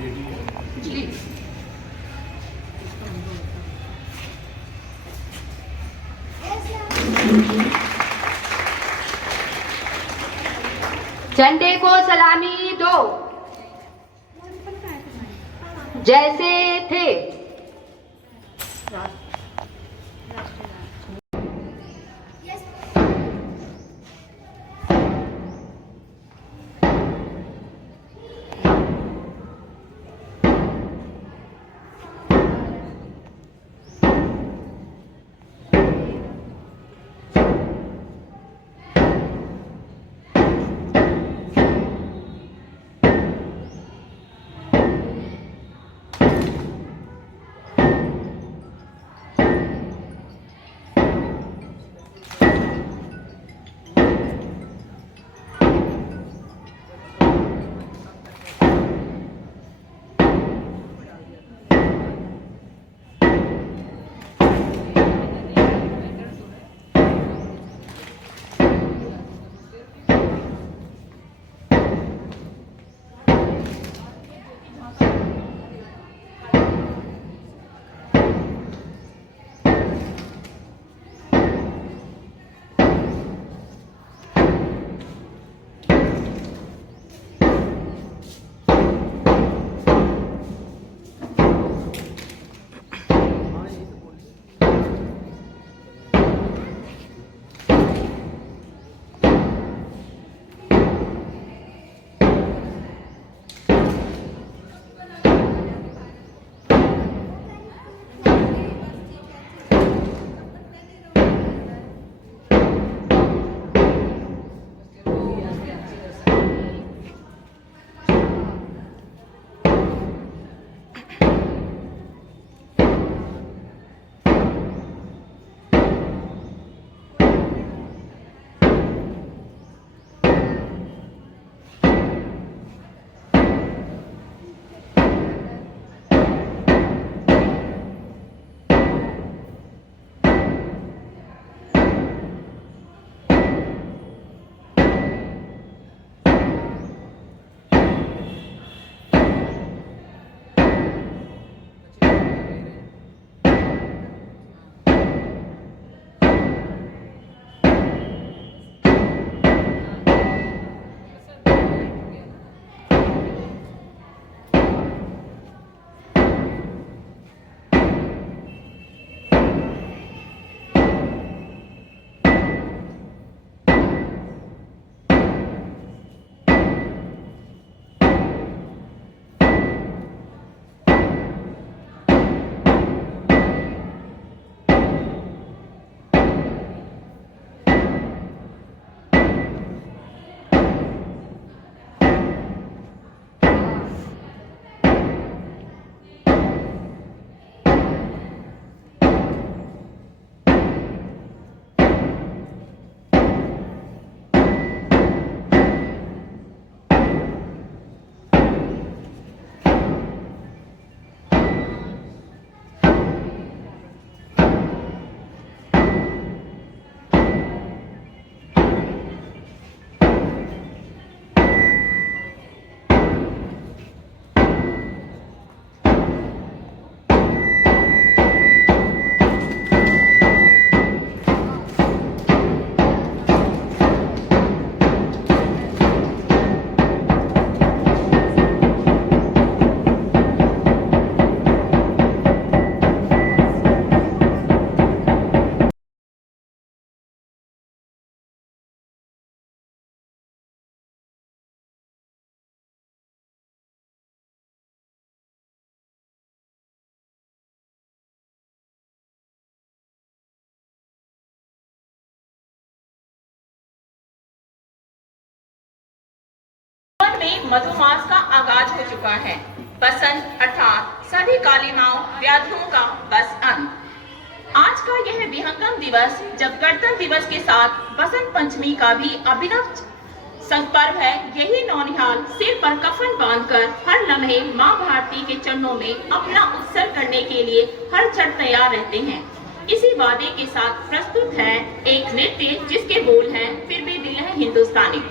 जी। झंडे को सलामी दो, जैसे थे। में मधुमास का आगाज हो चुका है। बसंत अर्थात सभी कालिमाओं व्याधियों का बस अंत। आज का यह विहंगम दिवस जब गणतंत्र दिवस के साथ बसंत पंचमी का भी अभिनव संपर्व है, यही नौनिहाल सिर पर कफन बांधकर हर लम्हे मां भारती के चरणों में अपना उत्सर्ग करने के लिए हर क्षण तैयार रहते हैं। इसी वादे के साथ प्रस्तुत है एक नृत्य जिसके बोल हैं फिर भी दिल है हिंदुस्तानी।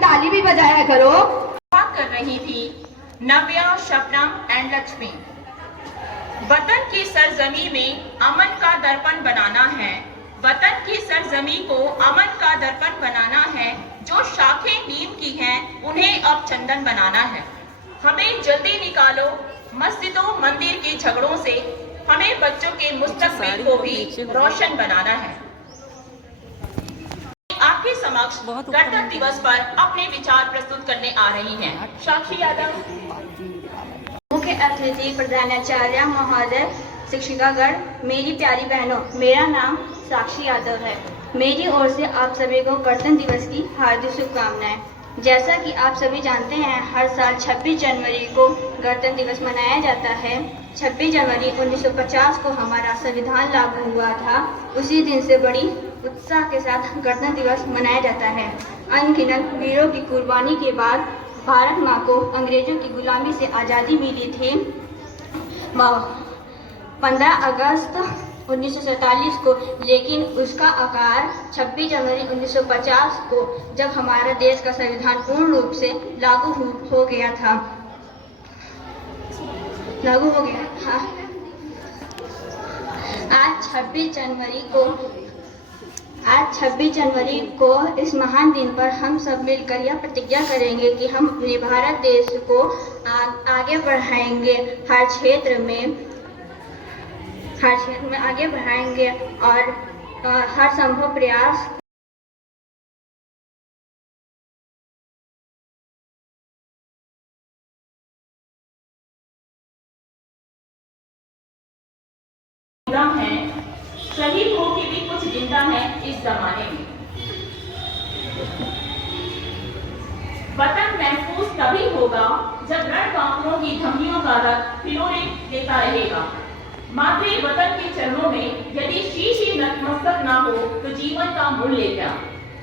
ताली भी बजाया करो। बात कर रही थी नव्या, शबनम एंड लक्ष्मी। वतन की सरजमी में अमन का दर्पण बनाना है। वतन की सरजमी को अमन का दर्पण बनाना है। जो शाखें नीम की हैं, उन्हें अब चंदन बनाना है। हमें जल्दी निकालो मस्जिदों मंदिर के झगड़ों से। हमें बच्चों के मुस्तकबिल को भी रोशन बनाना है। आपके समक्ष गणतंत्र दिवस पर अपने विचार प्रस्तुत करने आ रही हैं साक्षी यादव। मुख्य अतिथि प्रधानाचार्य महोदय, शिक्षिकागण, मेरी प्यारी बहनों, मेरा नाम साक्षी यादव है। मेरी ओर से आप सभी को गणतंत्र दिवस की हार्दिक शुभकामनाएं। जैसा कि आप सभी जानते हैं, हर साल 26 जनवरी को गणतंत्र दिवस मनाया जाता है। 26 जनवरी 1950 को हमारा संविधान लागू हुआ था। उसी दिन से बड़ी उत्साह के साथ गणतंत्र दिवस मनाया जाता है। अनगिनत वीरों की कुर्बानी के बाद भारत माँ को अंग्रेजों की गुलामी से आज़ादी मिली थी। 15 अगस्त 1947 को, लेकिन उसका आकार 26 जनवरी 1950 को, जब हमारा देश का संविधान पूर्ण रूप से लागू हो गया था। आज 26 जनवरी को इस महान दिन पर हम सब मिलकर यह प्रतिज्ञा करेंगे कि हम अपने भारत देश को आगे बढ़ाएंगे, हर क्षेत्र में आगे बढ़ाएंगे और हर संभव प्रयास है। शहीद हो के भी कुछ जिंदा है इस जमाने में। वतन महफूज तभी होगा जब रणबांकुरों की धमनियों का रथ हिलोरे लेता रहेगा। मातृ वतन के चरणों में यदि शीश ही नतमस्तक ना हो तो जीवन का मूल्य क्या।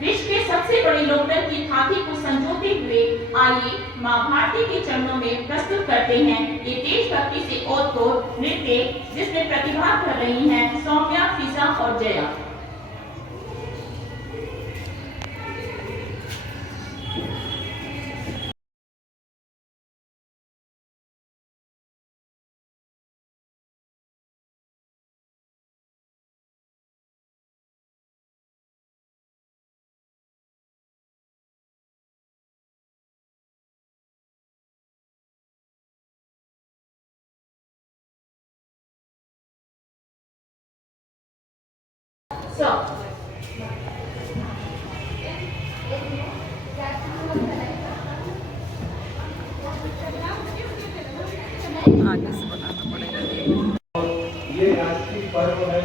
विश्व के सबसे बड़े लोकतंत्र की खाकी को संजोते हुए आइए मां भारती के चरणों में प्रस्तुत करते हैं ये देशभक्ति से ओतप्रोत नृत्य, जिसमें प्रतिभा कर रही हैं सौम्या, फिजा और जया। आगे से बनाना पड़ेगा। ये राष्ट्रीय पर्व है।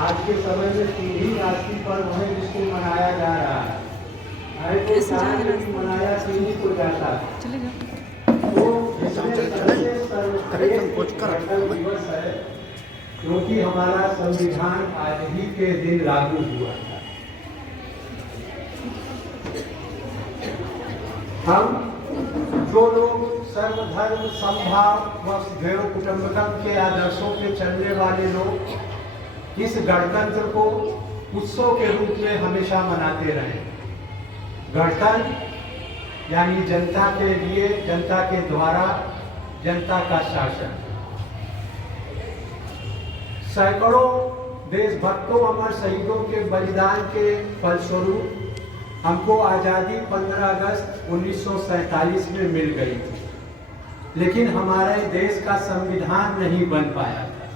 आज के समय में 3 ही राष्ट्रीय पर्व है जिसको मनाया जा रहा है। तो मनाया 3 ही को जाता है। तो दिवस है क्योंकि हमारा संविधान आज ही के दिन लागू हुआ था। हम जो लोग सर्वधर्म समभाव व देव कुटुंबकम के आदर्शों पे चलने वाले लोग इस गणतंत्र को उत्सव के रूप में हमेशा मनाते रहे। गणतंत्र यानी जनता के लिए, जनता के द्वारा, जनता का शासन। सैकड़ों देशभक्तों, अमर शहीदों के बलिदान के फलस्वरूप हमको आज़ादी 15 अगस्त 1947 में मिल गई थी, लेकिन हमारे देश का संविधान नहीं बन पाया था।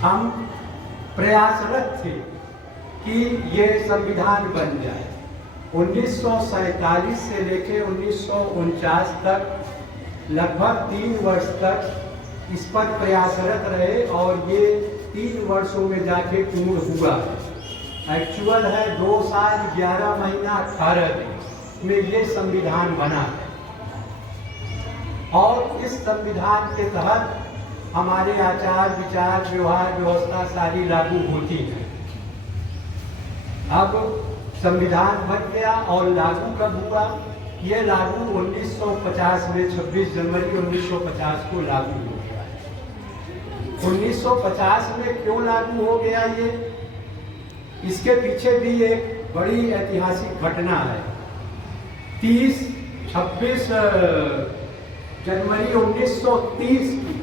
हम प्रयासरत थे कि ये संविधान बन जाए। 1947 से लेकर 1949 तक लगभग 3 वर्ष तक इस पर प्रयासरत रहे और ये 3 वर्षों में जाके पूर्ण हुआ। एक्चुअल है 2 साल 11 महीना 18 दिन में ये संविधान बना है और इस संविधान के तहत हमारे आचार विचार व्यवहार व्यवस्था सारी लागू होती है। अब संविधान बन गया और लागू कब हुआ? ये लागू 1950 में 26 जनवरी 1950 को लागू हो गया। 1950 में क्यों लागू हो गया ये? इसके पीछे भी एक बड़ी ऐतिहासिक घटना है। 26 जनवरी 1930 की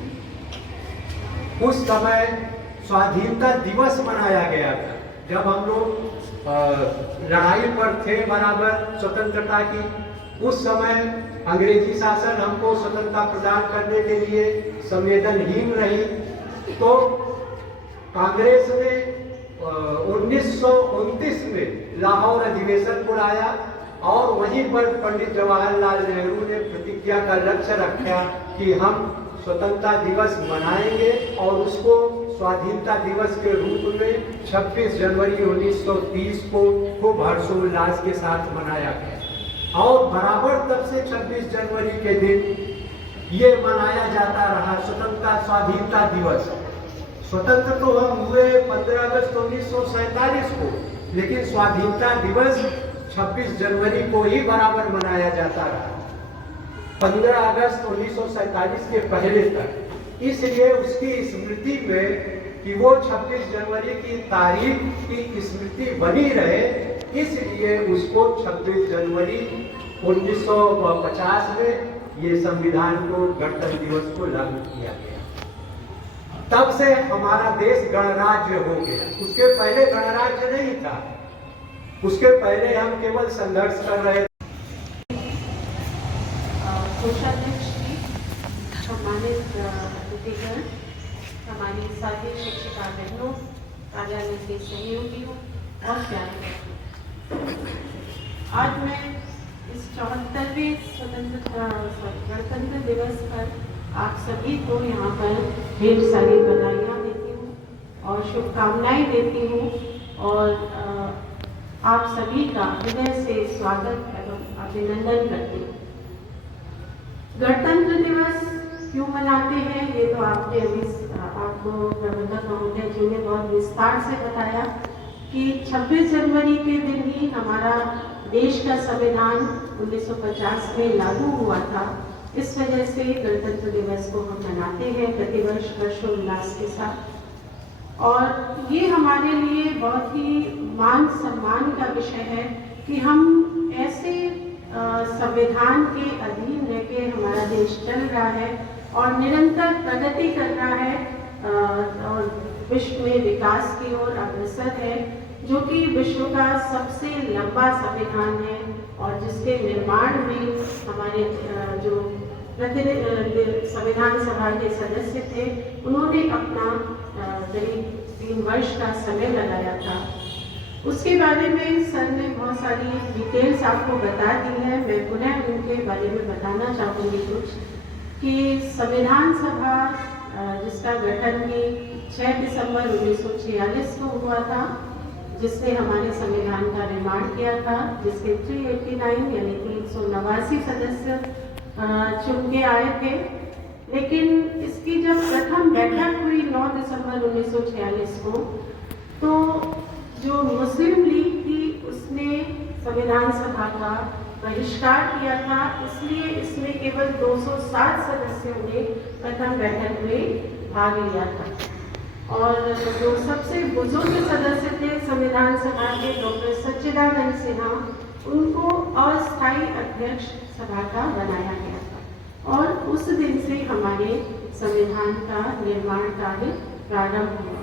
उस समय स्वाधीनता दिवस मनाया गया था, जब हम लोग लड़ाई पर थे बराबर स्वतंत्रता की। उस समय अंग्रेजी शासन हमको स्वतंत्रता प्रदान करने के लिए संवेदनहीन रही, तो कांग्रेस ने 1929 में लाहौर अधिवेशन बुलाया और वहीं पर पंडित जवाहरलाल नेहरू ने प्रतिज्ञा का लक्ष्य रखा कि हम स्वतंत्रता दिवस मनाएंगे और उसको स्वाधीनता दिवस के रूप में 26 जनवरी 1930 को खूब हर्षोल्लास के साथ मनाया गया। और बराबर तब से 26 जनवरी के दिन ये मनाया जाता रहा स्वतंत्रता स्वाधीनता दिवस। स्वतंत्र तो हम हुए 15 अगस्त 1947 को, लेकिन स्वाधीनता दिवस 26 जनवरी को ही बराबर मनाया जाता रहा, 15 अगस्त 1947 के पहले तक। इसलिए उसकी स्मृति में कि वो 26 जनवरी की तारीख की स्मृति बनी रहे, इसलिए उसको 26 जनवरी 1950 में ये संविधान को गणतंत्र दिवस को लागू किया गया। तब से हमारा देश गणराज्य हो गया। उसके पहले गणराज्य नहीं था, उसके पहले हम केवल संघर्ष कर रहे थे। कोषाध्यक्ष जी, सम्मानित अतिथिगण, हमारी साथी शिक्षिका बहनों, कार्यालय के सहयोगियों और प्यारे बच्चों, आज मैं इस 74वें गणतंत्र दिवस पर आप सभी को यहाँ पर ढेर सारी बधाइयाँ देती हूँ और शुभकामनाएं देती हूँ और आप सभी का हृदय से स्वागत एवं अभिनंदन करती हूँ। गणतंत्र दिवस क्यों मनाते हैं ये तो आपने अभी आपको प्रबंधक महोदय जी ने बहुत विस्तार से बताया कि 26 जनवरी के दिन ही हमारा देश का संविधान 1950 में लागू हुआ था। इस वजह से गणतंत्र दिवस को हम मनाते हैं प्रतिवर्ष हर्षोल्लास के साथ, और ये हमारे लिए बहुत ही मान सम्मान का विषय है कि हम ऐसे संविधान के अधीन रहकर हमारा देश चल रहा है और निरंतर प्रगति कर रहा है और विश्व में विकास की ओर अग्रसर है, जो कि विश्व का सबसे लंबा संविधान है और जिसके निर्माण में हमारे जो संविधान सभा के सदस्य थे उन्होंने अपना करीब 3 वर्ष का समय लगाया था। उसके बारे में सर ने बहुत सारी डिटेल्स आपको बता दी है। मैं पुनः उनके बारे में बताना चाहूँगी कुछ कि संविधान सभा जिसका गठन भी 6 दिसंबर 1946 को हुआ था, जिसने हमारे संविधान का निर्माण किया था, जिसके 389 यानी 389 सदस्य चुन के आए थे। लेकिन इसकी जब प्रथम बैठक हुई 9 दिसंबर 1946 को, तो जो मुस्लिम लीग थी उसने संविधान सभा का बहिष्कार किया था, इसलिए इसमें केवल 207 सदस्यों ने प्रथम बैठक में भाग लिया था। और जो सबसे बुजुर्ग सदस्य थे संविधान सभा के डॉक्टर सच्चिदानंद सिन्हा, उनको अस्थायी अध्यक्ष सभा का बनाया गया था और उस दिन से हमारे संविधान का निर्माण कार्य प्रारंभ हुआ।